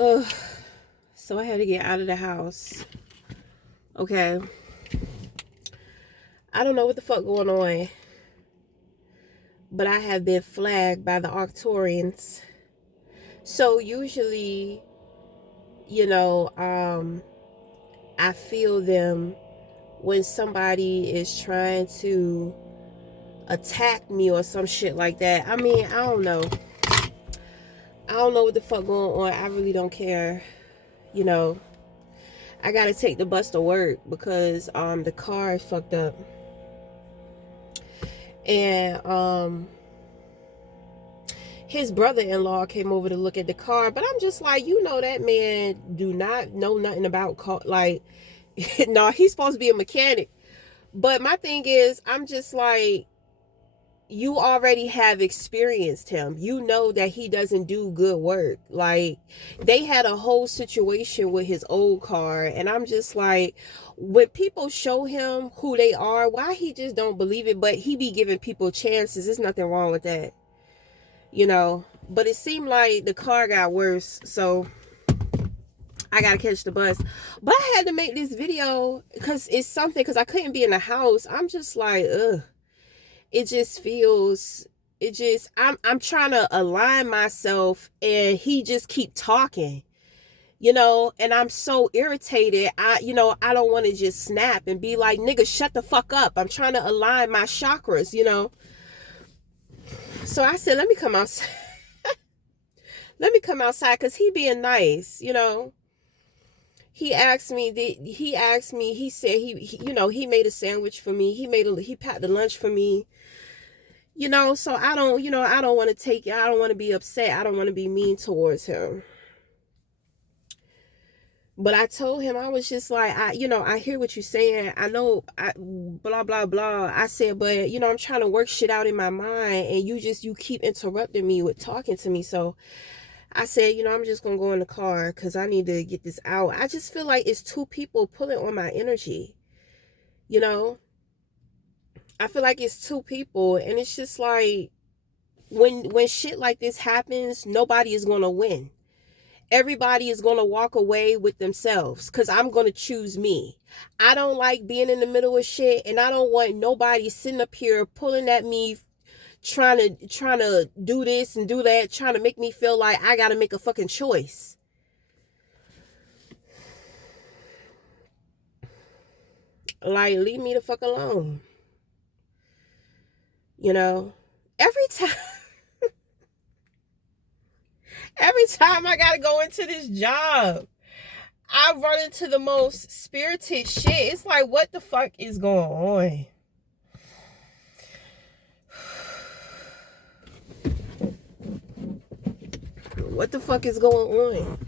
Ugh. So I had to get out of the house. Okay. I don't know what the fuck going on, but I have been flagged by the Arcturians. So usually, you know, I feel them when somebody is trying to attack me or some shit like that. I mean, I don't know. I don't know what the fuck going on. I really don't care. You know, I gotta take the bus to work because the car is fucked up. And his brother-in-law came over to look at the car, but I'm just like, you know, that man do not know nothing about car. Like, no, he's supposed to be a mechanic. But my thing is, I'm just like, you already have experienced him. You know that he doesn't do good work. Like, they had a whole situation with his old car, and I'm just like, when people show him who they are, why he just don't believe it? But he be giving people chances. There's nothing wrong with that, you know. But it seemed like the car got worse, so I gotta catch the bus. But I had to make this video because it's something, because I couldn't be in the house. I'm just like, ugh. It just feels, I'm trying to align myself, and he just keep talking, you know, and I'm so irritated. I don't want to just snap and be like, nigga, shut the fuck up. I'm trying to align my chakras, you know. So I said, let me come outside. Let me come outside, because he being nice, you know. He asked me, he said he made a sandwich for me. He packed the lunch for me. You know, so I don't want to take it. I don't want to be upset. I don't want to be mean towards him. But I told him, I was just like, I hear what you're saying. I know, blah, blah, blah. I said, but, I'm trying to work shit out in my mind, and you keep interrupting me with talking to me. So I said, I'm just going to go in the car because I need to get this out. I just feel like it's two people pulling on my energy, you know? I feel like it's two people, and it's just like, when shit like this happens, nobody is going to win. Everybody is going to walk away with themselves, because I'm going to choose me. I don't like being in the middle of shit, and I don't want nobody sitting up here pulling at me, trying to do this and do that, trying to make me feel like I got to make a fucking choice. Like, leave me the fuck alone. You know, every time every time I got to go into this job, I run into the most spirited shit. It's like, what the fuck is going on? What the fuck is going on?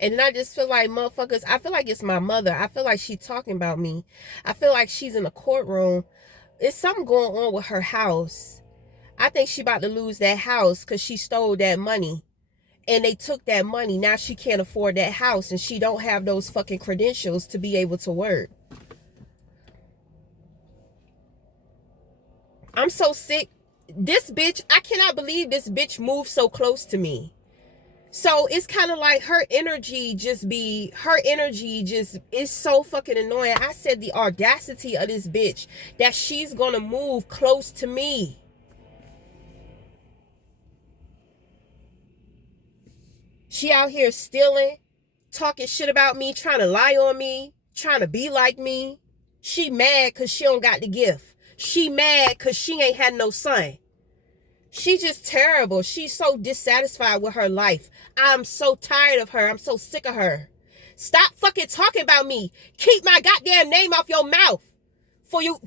And then I just feel like, motherfuckers, I feel like it's my mother. I feel like she's talking about me. I feel like she's in a courtroom. There's something going on with her house. I think she about to lose that house because she stole that money. And they took that money. Now she can't afford that house, and she don't have those fucking credentials to be able to work. I'm so sick. This bitch, I cannot believe this bitch moved so close to me. So it's kind of like her energy just is so fucking annoying. I said the audacity of this bitch that she's gonna move close to me. She out here stealing, talking shit about me, trying to lie on me, trying to be like me. She mad because she don't got the gift. She mad because she ain't had no son. She just terrible. She's so dissatisfied with her life. I'm so tired of her. I'm so sick of her. Stop fucking talking about me. Keep my goddamn name off your mouth. For your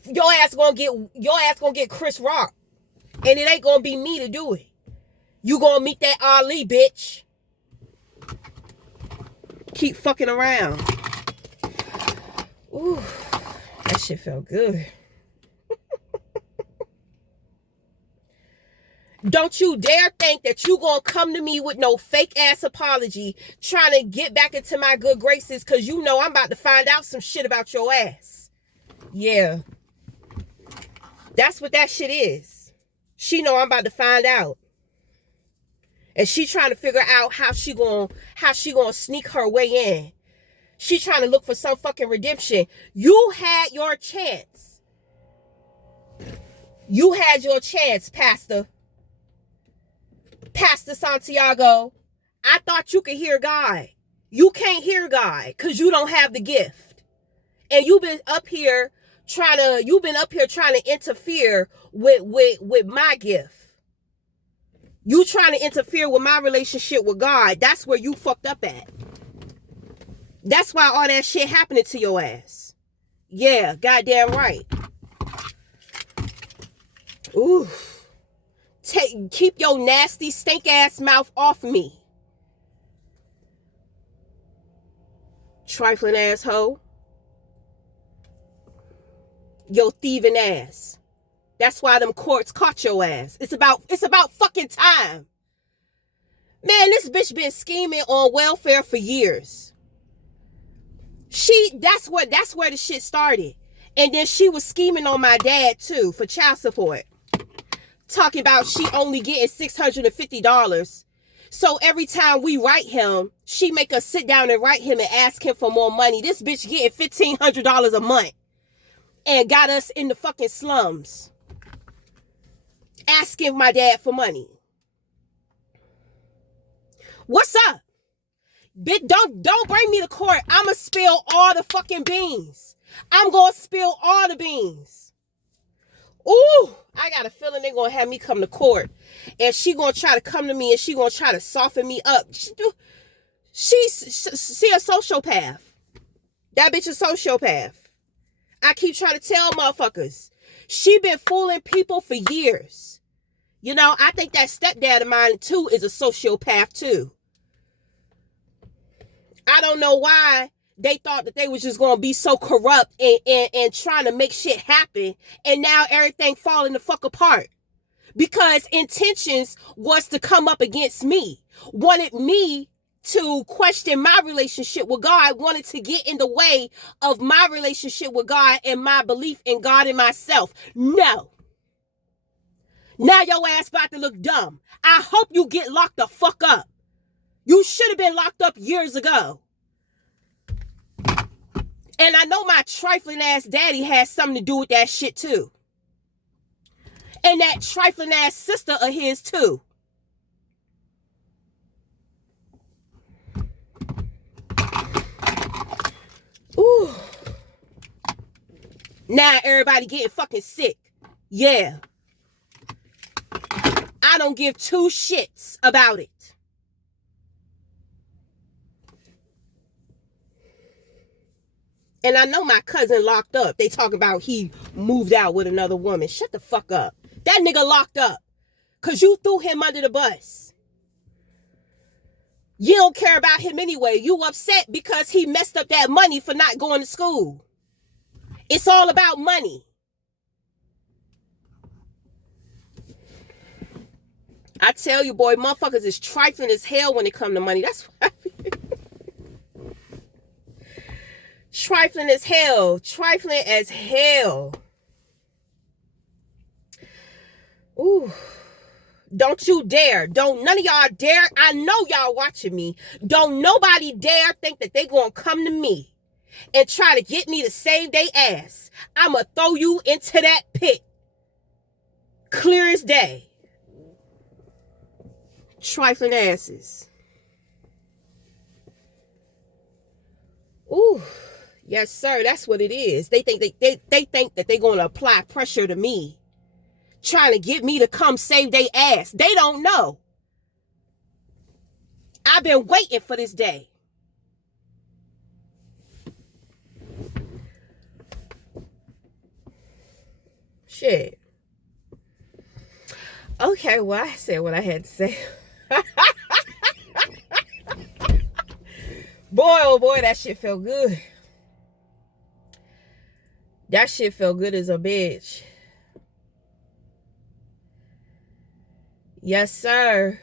ass gonna get Chris Rock. And it ain't gonna be me to do it. You gonna meet that Ali, bitch. Keep fucking around. Ooh, that shit felt good. Don't you dare think that you gonna come to me with no fake ass apology trying to get back into my good graces, because you know I'm about to find out some shit about your ass. Yeah. That's what that shit is. She know I'm about to find out. And she trying to figure out how she gonna sneak her way in. She trying to look for some fucking redemption. You had your chance. You had your chance, Pastor Santiago. I thought you could hear God. You can't hear God because you don't have the gift. And you've been up here trying to interfere with my gift. You trying to interfere with my relationship with God. That's where you fucked up at. That's why all that shit happening to your ass. Yeah, goddamn right. Ooh. Keep your nasty, stink ass mouth off me. Trifling asshole. Yo thieving ass. That's why them courts caught your ass. It's about fucking time. Man, this bitch been scheming on welfare for years. That's where the shit started. And then she was scheming on my dad too for child support. Talking about she only getting $650. So every time we write him, she make us sit down and write him and ask him for more money. This bitch getting $1,500 a month. And got us in the fucking slums. Asking my dad for money. What's up? Bitch, don't bring me to court. I'ma spill all the fucking beans. I'm gonna spill all the beans. Ooh, I got a feeling they're gonna have me come to court. And she gonna try to come to me and she gonna try to soften me up. She's a sociopath. That bitch a sociopath. I keep trying to tell motherfuckers. She been fooling people for years. You know, I think that stepdad of mine too is a sociopath too. I don't know why they thought that they was just going to be so corrupt and trying to make shit happen. And now everything falling the fuck apart. Because intentions was to come up against me. Wanted me to question my relationship with God. Wanted to get in the way of my relationship with God and my belief in God and myself. No. Now your ass about to look dumb. I hope you get locked the fuck up. You should have been locked up years ago. And I know my trifling ass daddy has something to do with that shit too. And that trifling ass sister of his too. Ooh. Now everybody getting fucking sick. Yeah. I don't give two shits about it. And I know my cousin locked up. They talk about he moved out with another woman. Shut the fuck up. That nigga locked up. Because you threw him under the bus. You don't care about him anyway. You upset because he messed up that money for not going to school. It's all about money. I tell you, boy, motherfuckers is trifling as hell when it come to money. That's why. Trifling as hell. Trifling as hell. Ooh. Don't you dare. Don't none of y'all dare. I know y'all watching me. Don't nobody dare think that they gonna come to me and try to get me to save their ass. I'ma throw you into that pit. Clear as day. Trifling asses. Ooh. Yes, sir. That's what it is. They think they think that they're going to apply pressure to me, trying to get me to come save their ass. They don't know. I've been waiting for this day. Shit. Okay, well, I said what I had to say. Boy, oh boy, that shit felt good. That shit felt good as a bitch. Yes, sir.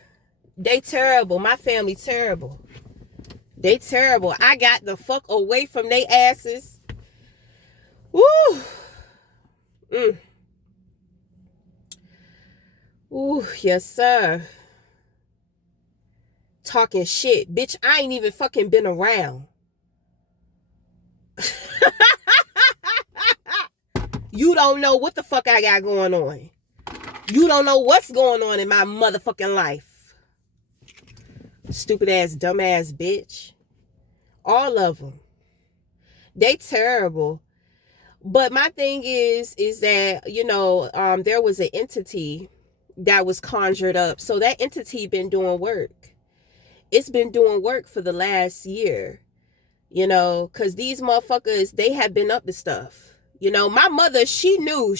They terrible. My family terrible. They terrible. I got the fuck away from they asses. Woo. Mm. Ooh, yes, sir. Talking shit. Bitch, I ain't even fucking been around. You don't know what the fuck I got going on. You don't know what's going on in my motherfucking life. Stupid ass, dumb ass bitch. All of them. They terrible. But my thing is that, there was an entity that was conjured up. So that entity been doing work. It's been doing work for the last year, because these motherfuckers, they have been up to stuff. My mother, she knew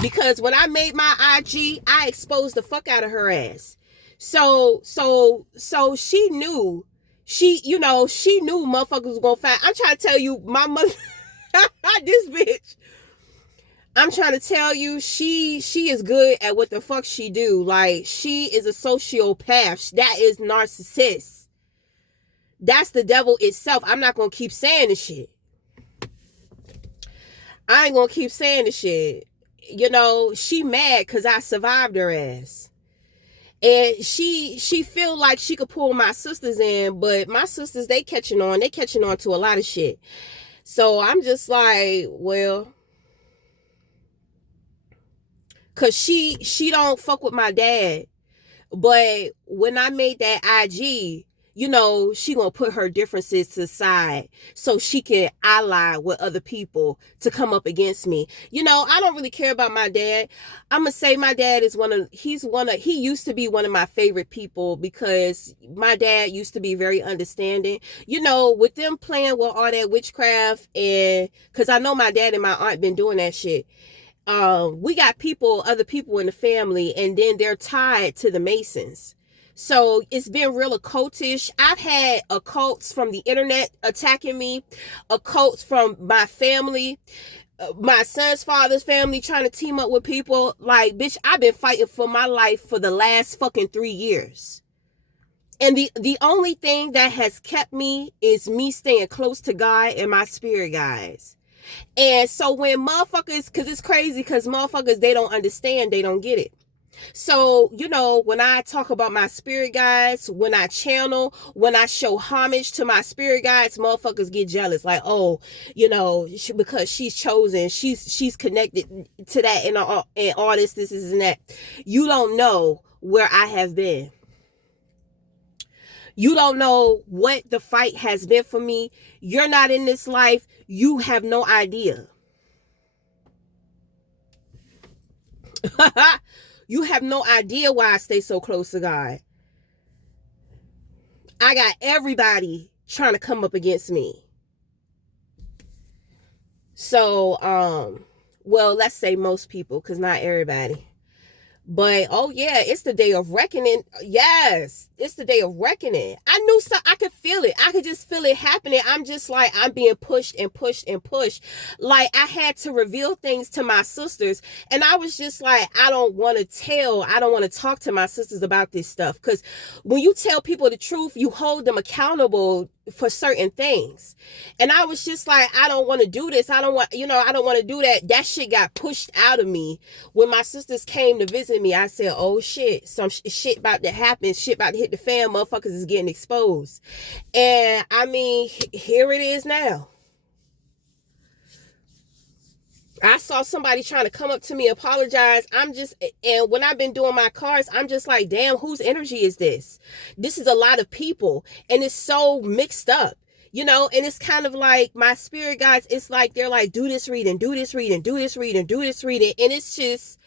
because when I made my IG, I exposed the fuck out of her ass. So she knew, she knew motherfuckers was gonna find. I'm trying to tell you, my mother, this bitch, I'm trying to tell you, she is good at what the fuck she do. Like, she is a sociopath. That is narcissist. That's the devil itself. I'm not gonna keep saying the shit. I ain't gonna keep saying the shit. She mad because I survived her ass. And she feel like she could pull my sisters in, but my sisters, they catching on to a lot of shit. So I'm just like, well, cause she don't fuck with my dad. But when I made that IG, she gonna put her differences to the side so she can ally with other people to come up against me. I don't really care about my dad. I'm gonna say my dad is he used to be one of my favorite people because my dad used to be very understanding. With them playing with all that witchcraft, and because I know my dad and my aunt been doing that shit. We got other people in the family, and then they're tied to the Masons. So it's been real occultish. I've had occults from the internet attacking me, occults from my family, my son's father's family trying to team up with people. Like, bitch, I've been fighting for my life for the last fucking 3 years. And the only thing that has kept me is me staying close to God and my spirit guides. And so when motherfuckers, because it's crazy, because motherfuckers, they don't understand, they don't get it. So, when I talk about my spirit guides, when I channel, when I show homage to my spirit guides, motherfuckers get jealous. Like, oh, because she's chosen, she's connected to that and all this and that. You don't know where I have been. You don't know what the fight has been for me. You're not in this life. You have no idea. You have no idea why I stay so close to God. I got everybody trying to come up against me. So, well, let's say most people, because not everybody. But, oh yeah, it's the day of reckoning. Yes, it's the day of reckoning. I knew I could feel it. I could just feel it happening. I'm just like, I'm being pushed and pushed and pushed. Like, I had to reveal things to my sisters. And I was just like, I don't want to talk to my sisters about this stuff. Because when you tell people the truth, you hold them accountable for certain things. And I was just like, I don't want to do this. I don't want to do that. That shit got pushed out of me. When my sisters came to visit me, I said, oh shit, some shit about to happen. Shit about to hit the fan. Motherfuckers is getting exposed. And I mean, here it is now. I saw somebody trying to come up to me, apologize. And when I've been doing my cards, I'm just like, damn, whose energy is this? This is a lot of people, and it's so mixed up, and it's kind of like my spirit guides, it's like, they're like, do this reading, do this reading, do this reading, do this reading. And it's just,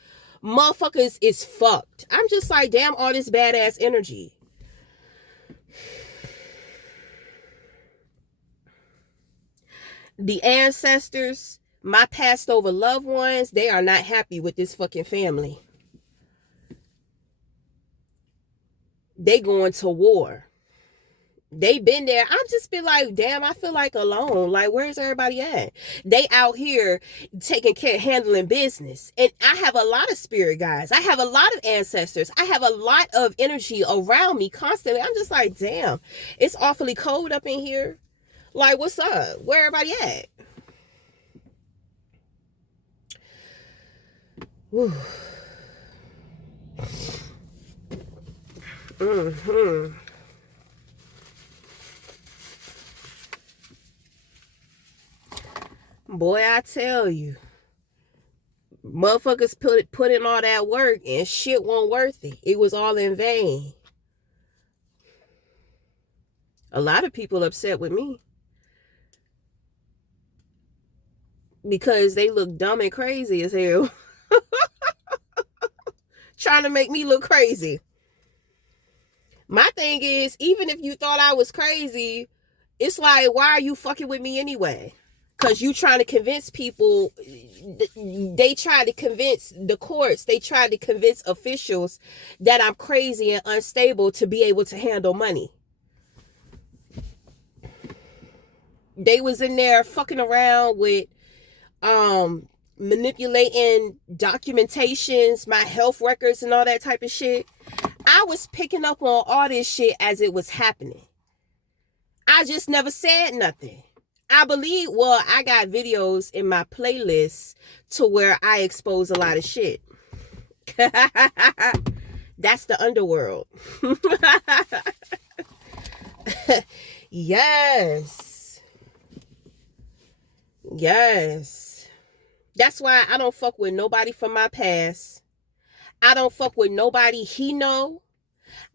motherfuckers is fucked. I'm just like, damn, all this badass energy. The ancestors, my passed over loved ones, they are not happy with this fucking family. They going to war. They been there. I'm just been like, damn, I feel like alone. Like, where's everybody at? They out here taking care, handling business. And I have a lot of spirit guides. I have a lot of ancestors. I have a lot of energy around me constantly. I'm just like, damn, it's awfully cold up in here. Like, what's up? Where everybody at? Whew. Mm-hmm. Boy, I tell you, motherfuckers put in all that work and shit wasn't worth it. It was all in vain. A lot of people upset with me because they look dumb and crazy as hell. Trying to make me look crazy. My thing is, even if you thought I was crazy, it's like, why are you fucking with me anyway? Because you trying to convince people. They try to convince the courts, they try to convince officials that I'm crazy and unstable to be able to handle money. They was in there fucking around with manipulating documentations, my health records and all that type of shit. I was picking up on all this shit as it was happening. I just never said nothing. I believe, well, I got videos in my playlist to where I expose a lot of shit. That's the underworld. Yes. Yes. That's why I don't fuck with nobody from my past. I don't fuck with nobody he know.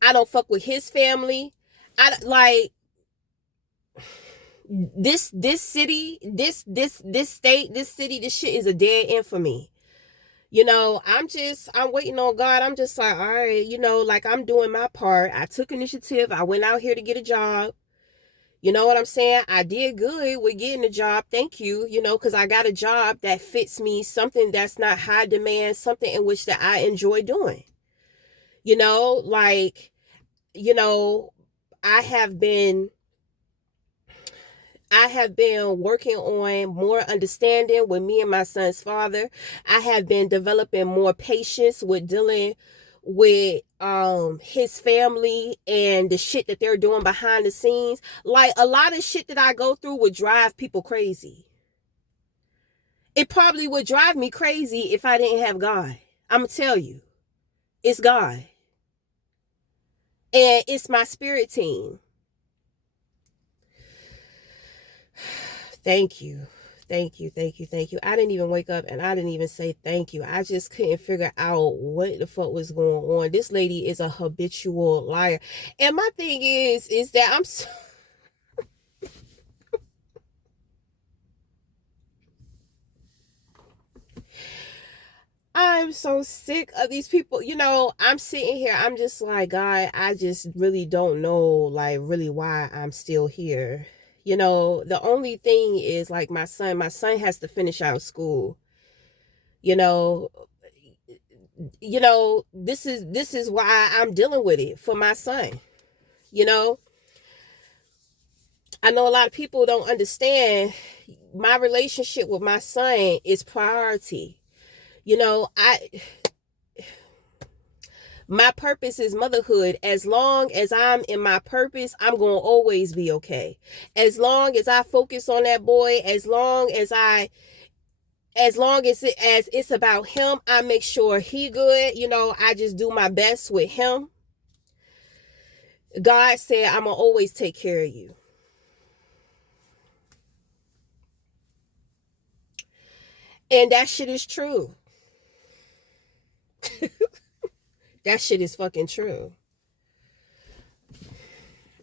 I don't fuck with his family. I like this city, this state, this city, this shit is a dead end for me. You know, I'm waiting on God. I'm just like, all right, you know, like I'm doing my part. I took initiative. I went out here to get a job. You know what I'm saying? I did good with getting a job. Thank you. You know, because I got a job that fits me, something that's not high demand, something in which that I enjoy doing. You know, like, you know, I have been working on more understanding with me and my son's father. I have been developing more patience with dealing with his family and the shit that they're doing behind the scenes. Like, a lot of shit that I go through would drive people crazy. It probably would drive me crazy if I didn't have God. I'm gonna tell you, it's God. And it's my spirit team. Thank you. Thank you. Thank you. Thank you. I didn't even wake up and I didn't even say thank you. I just couldn't figure out what the fuck was going on. This lady is a habitual liar. And my thing is that I'm so I'm so sick of these people. You know, I'm sitting here, I'm just like, God, I just really don't know, like, really why I'm still here. You know, the only thing is, like, my son has to finish out school. You know, this is why I'm dealing with it for my son. You know, I know a lot of people don't understand my relationship with my son is priority. You know, my purpose is motherhood. As long as I'm in my purpose, I'm going to always be okay. As long as I focus on that boy, as long as it's about him, I make sure he good. You know, I just do my best with him. God said, I'm going to always take care of you. And that shit is true. That shit is fucking true.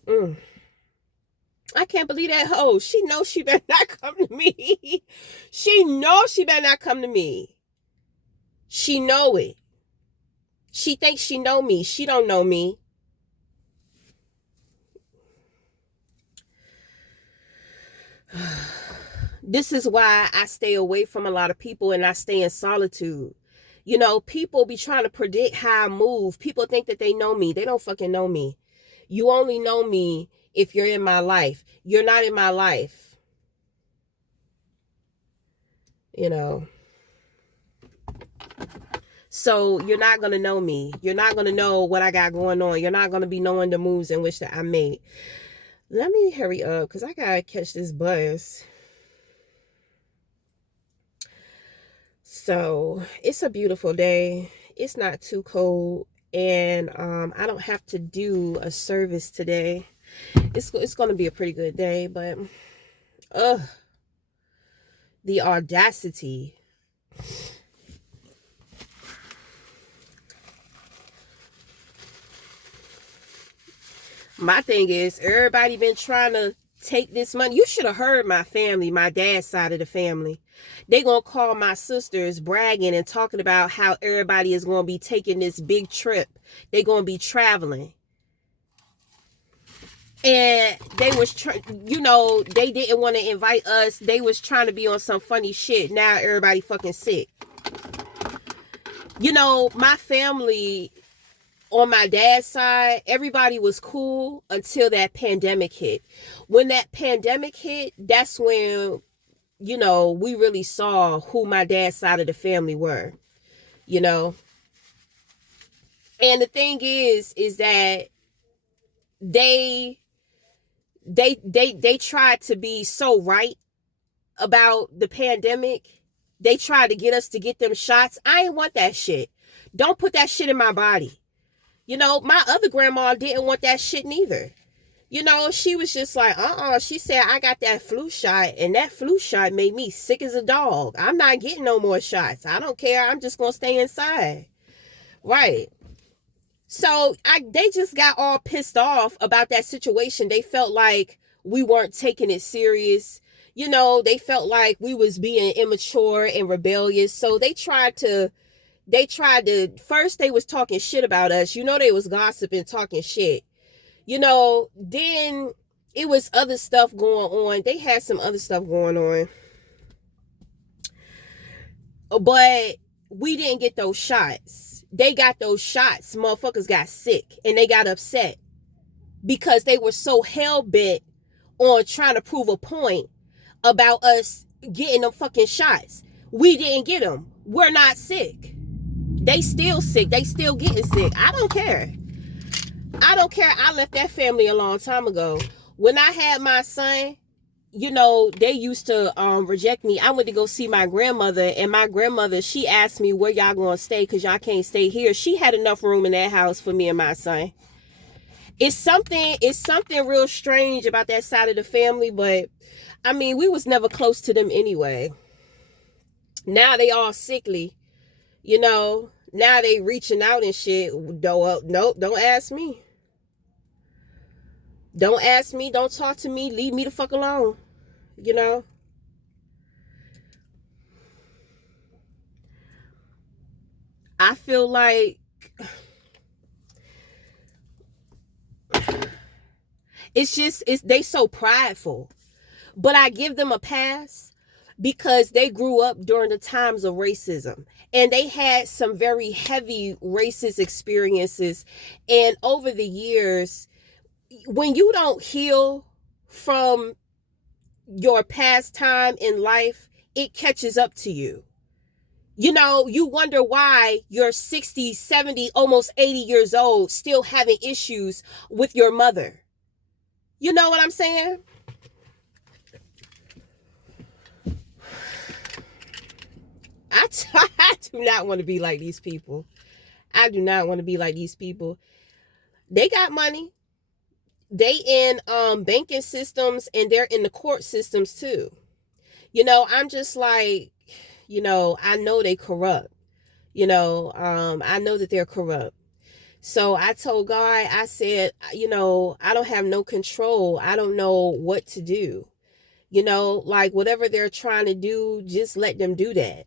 I can't believe that hoe. She knows she better not come to me. She knows she better not come to me. She know it. She thinks she know me. She don't know me. This is why I stay away from a lot of people and I stay in solitude. You know, people be trying to predict how I move. People think that they know me. They don't fucking know me. You only know me if you're in my life. You're not in my life. You know. So you're not going to know me. You're not going to know what I got going on. You're not going to be knowing the moves in which that I made. Let me hurry up because I got to catch this bus. So it's a beautiful day. It's not too cold. And I don't have to do a service today. It's going to be a pretty good day. But the audacity. My thing is, everybody been trying to take this money. You should have heard my family, my dad's side of the family. They gonna call my sisters bragging and talking about how everybody is gonna be taking this big trip. They gonna be traveling. And they was, they didn't want to invite us. They was trying to be on some funny shit. Now everybody fucking sick. My family on my dad's side, everybody was cool until that pandemic hit. When that pandemic hit, that's when, we really saw who my dad's side of the family were, And the thing is that they tried to be so right about the pandemic. They tried to get us to get them shots. I ain't want that shit. Don't put that shit in my body. My other grandma didn't want that shit neither. She was just like, She said, I got that flu shot, and that flu shot made me sick as a dog. I'm not getting no more shots. I don't care. I'm just going to stay inside. Right. So they just got all pissed off about that situation. They felt like we weren't taking it serious. They felt like we was being immature and rebellious. So they tried to, first they was talking shit about us. They was gossiping, talking shit. Then it was other stuff going on. They had some other stuff going on. But we didn't get those shots. They got those shots. Motherfuckers got sick and they got upset because they were so hell-bent on trying to prove a point about us getting them fucking shots. We didn't get them. We're not sick. They still sick. They still getting sick. I don't care. I left that family a long time ago. When I had my son, they used to reject me. I went to go see my grandmother, and my grandmother, she asked me, where y'all going to stay? Because y'all can't stay here. She had enough room in that house for me and my son. It's something real strange about that side of the family, but I mean, we was never close to them anyway. Now they all sickly. Now they reaching out and shit. Don't ask me. Don't ask me. Don't talk to me. Leave me the fuck alone. I feel like they so prideful. But I give them a pass because they grew up during the times of racism and they had some very heavy racist experiences. And over the years, when you don't heal from your past time in life, it catches up to you. You wonder why you're 60, 70, almost 80 years old, still having issues with your mother. You know what I'm saying? I do not want to be like these people. I do not want to be like these people. They got money. They in banking systems and they're in the court systems too. I'm just like, I know they corrupt. I know that they're corrupt. So I told God, I said, I don't have no control. I don't know what to do. Like whatever they're trying to do, just let them do that.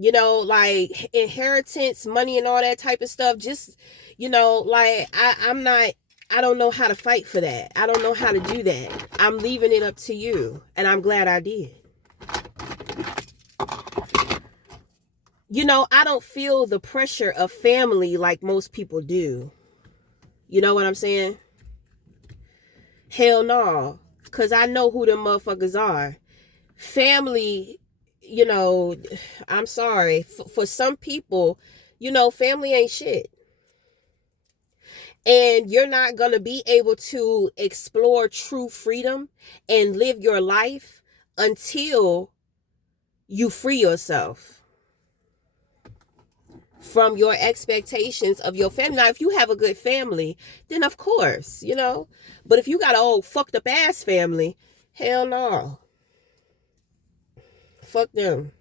Like inheritance, money and all that type of stuff. Just, like I don't know how to fight for that. I don't know how to do that. I'm leaving it up to you. And I'm glad I did. I don't feel the pressure of family like most people do. You know what I'm saying? Hell no. Because I know who them motherfuckers are. Family, you know, I'm sorry. For some people, you know, family ain't shit. And you're not going to be able to explore true freedom and live your life until you free yourself from your expectations of your family. Now, if you have a good family, then of course, you know. But if you got an old fucked up ass family, hell no. Fuck them.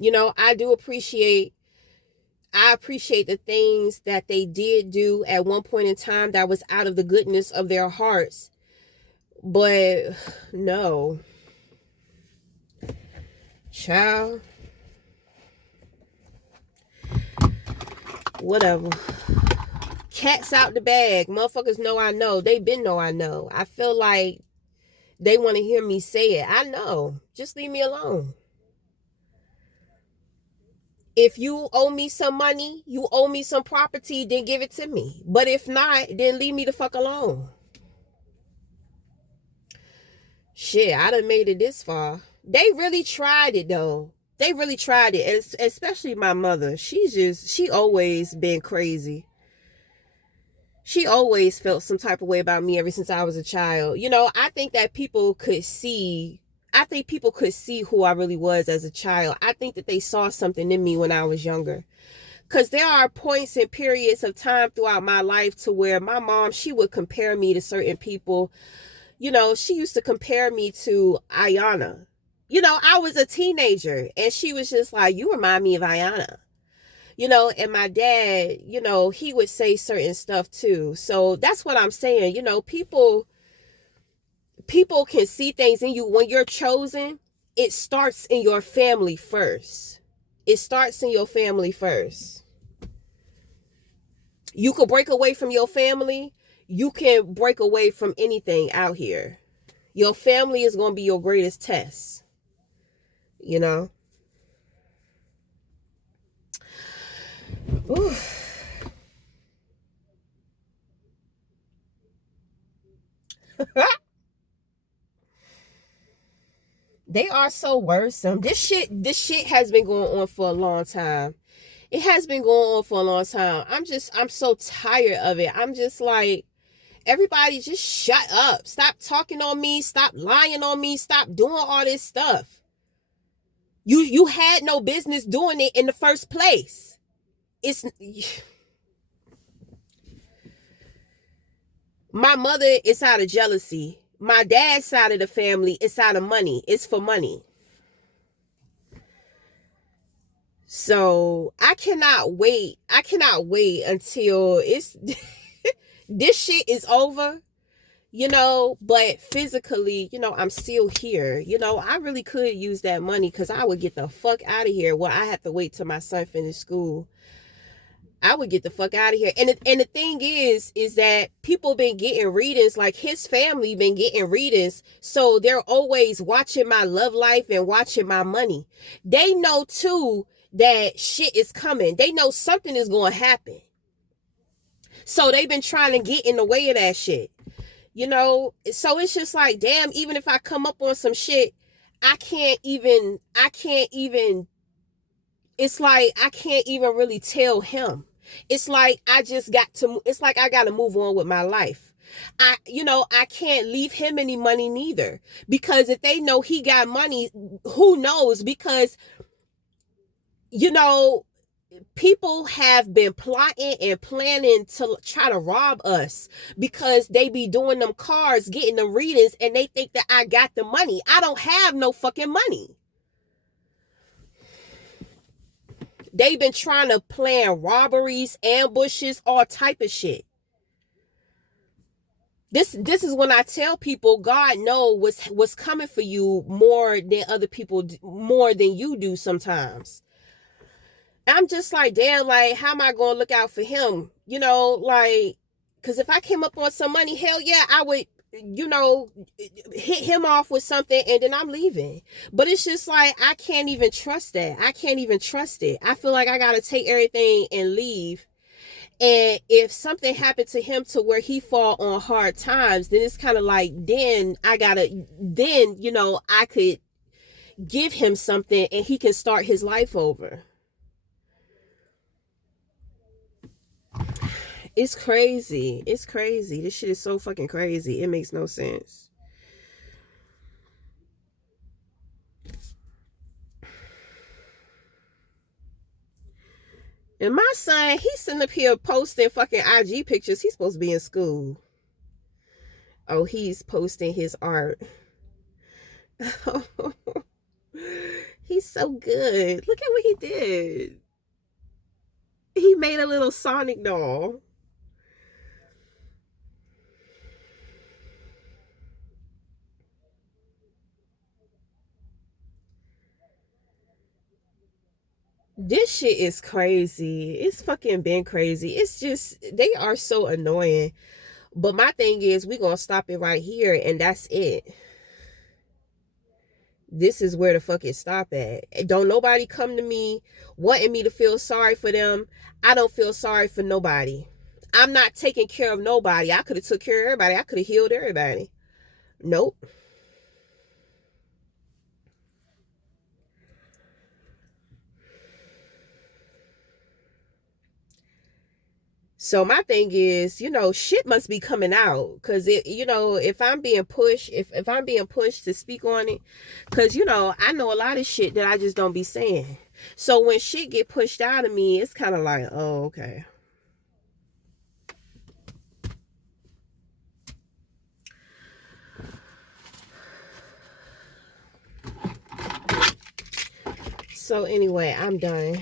You know, I appreciate the things that they did do at one point in time that was out of the goodness of their hearts. But no. Child. Whatever. Cats out the bag. Motherfuckers know I know. They been know I know. I feel like they want to hear me say it. I know. Just leave me alone. If you owe me some money, you owe me some property, then give it to me. But if not, then leave me the fuck alone. Shit, I done made it this far. They really tried it though. They really tried it. Especially my mother. She always been crazy. She always felt some type of way about me ever since I was a child. You know, I think people could see who I really was as a child. I think that they saw something in me when I was younger. Because there are points and periods of time throughout my life to where my mom, she would compare me to certain people. You know, she used to compare me to Ayana. You know, I was a teenager and she was just like, you remind me of Ayana. You know, and my dad, you know, he would say certain stuff too. So that's what I'm saying. You know, people can see things in you when you're chosen. It starts in your family first. It starts in your family first. You could break away from your family. You can break away from anything out here. Your family is going to be your greatest test. You know? Ooh. They are so worrisome. This shit has been going on for a long time. It has been going on for a long time. I'm so tired of it. I'm just like, everybody just shut up. Stop talking on me. Stop lying on me. Stop doing all this stuff. You had no business doing it in the first place. It's my mother is out of jealousy. My dad's side of the family, it's out of money. It's for money. So I cannot wait. I cannot wait until this shit is over, you know, but physically, you know, I'm still here. You know, I really could use that money because I would get the fuck out of here. Well, I have to wait till my son finished school. I would get the fuck out of here. And the thing is that people been getting readings, like his family been getting readings. So they're always watching my love life and watching my money. They know too that shit is coming. They know something is going to happen. So they've been trying to get in the way of that shit. You know, so it's just like, damn, even if I come up on some shit, I can't even, it's like, I can't even really tell him. It's like, it's like I got to move on with my life. I can't leave him any money neither, because if they know he got money, who knows? Because, you know, people have been plotting and planning to try to rob us because they be doing them cards, getting them readings, and they think that I got the money. I don't have no fucking money. They've been trying to plan robberies, ambushes, all type of shit. This is when I tell people God knows what's coming for you more than other people, more than you do sometimes. I'm just like, damn, like, how am I going to look out for him? You know, like, because if I came up on some money, hell yeah, I would, you know, hit him off with something and then I'm leaving. But it's just like, I can't even trust that. I can't even trust it. I feel like I got to take everything and leave. And if something happened to him to where he fall on hard times, then it's kind of like, then I could give him something and he can start his life over. It's crazy. It's crazy. This shit is so fucking crazy. It makes no sense. And my son, he's sitting up here posting fucking IG pictures. He's supposed to be in school. Oh, he's posting his art. He's so good. Look at what he did. He made a little Sonic doll. This shit is crazy. It's fucking been crazy. It's just, they are so annoying. But my thing is, we're going to stop it right here, and that's it. This is where the fuck it stop at. Don't nobody come to me wanting me to feel sorry for them. I don't feel sorry for nobody. I'm not taking care of nobody. I could have took care of everybody. I could have healed everybody. Nope. So my thing is, shit must be coming out, because if I'm being pushed, if I'm being pushed to speak on it, because I know a lot of shit that I just don't be saying. So when shit get pushed out of me, it's kind of like, oh, okay. So anyway, I'm done.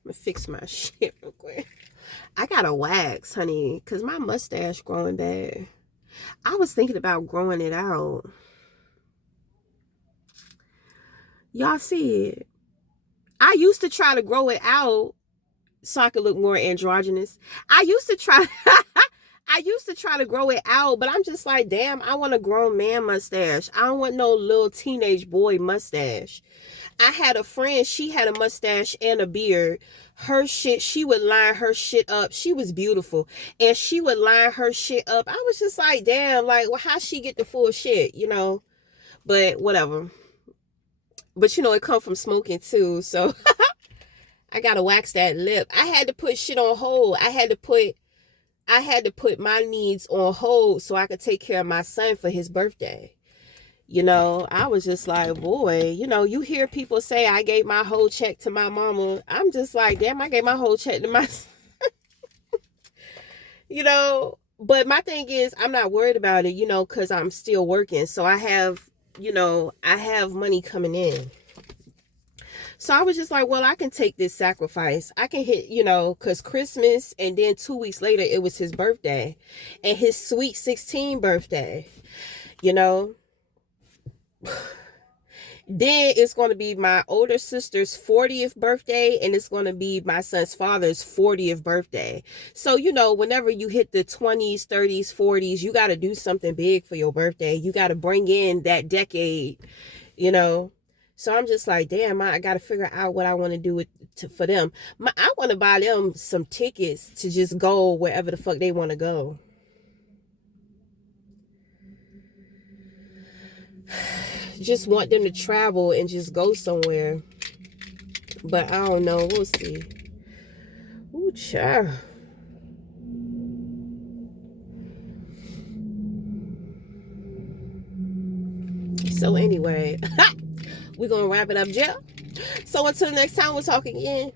I'm gonna fix my shit real quick. I gotta wax, honey, because my mustache growing bad. I was thinking about growing it out. Y'all see it? I used to try to grow it out so I could look more androgynous. I used to try to grow it out, but I'm just like, damn, I want a grown man mustache. I don't want no little teenage boy mustache. I had a friend, she had a mustache and a beard. Her shit, she would line her shit up. She was beautiful. And she would line her shit up. I was just like, damn, like, well, how she get the full shit, But whatever. But it come from smoking too. So I gotta wax that lip. I had to put shit on hold. I had to put my needs on hold so I could take care of my son for his birthday. I was just like, boy, you hear people say I gave my whole check to my mama. I'm just like, damn, I gave my whole check to my but my thing is, I'm not worried about it, because I'm still working. So I have money coming in. So I was just like, well, I can take this sacrifice. I can hit, because Christmas, and then 2 weeks later, it was his birthday. And his sweet 16 birthday, Then it's going to be my older sister's 40th birthday, and it's going to be my son's father's 40th birthday. So, whenever you hit the 20s, 30s, 40s, you got to do something big for your birthday. You got to bring in that decade, So I'm just like, damn, I got to figure out what I want to do for them. I want to buy them some tickets to just go wherever the fuck they want to go. Just want them to travel and just go somewhere. But I don't know. We'll see. Ooh, child. So anyway, we're going to wrap it up, Jill. So until next time, we'll talk again.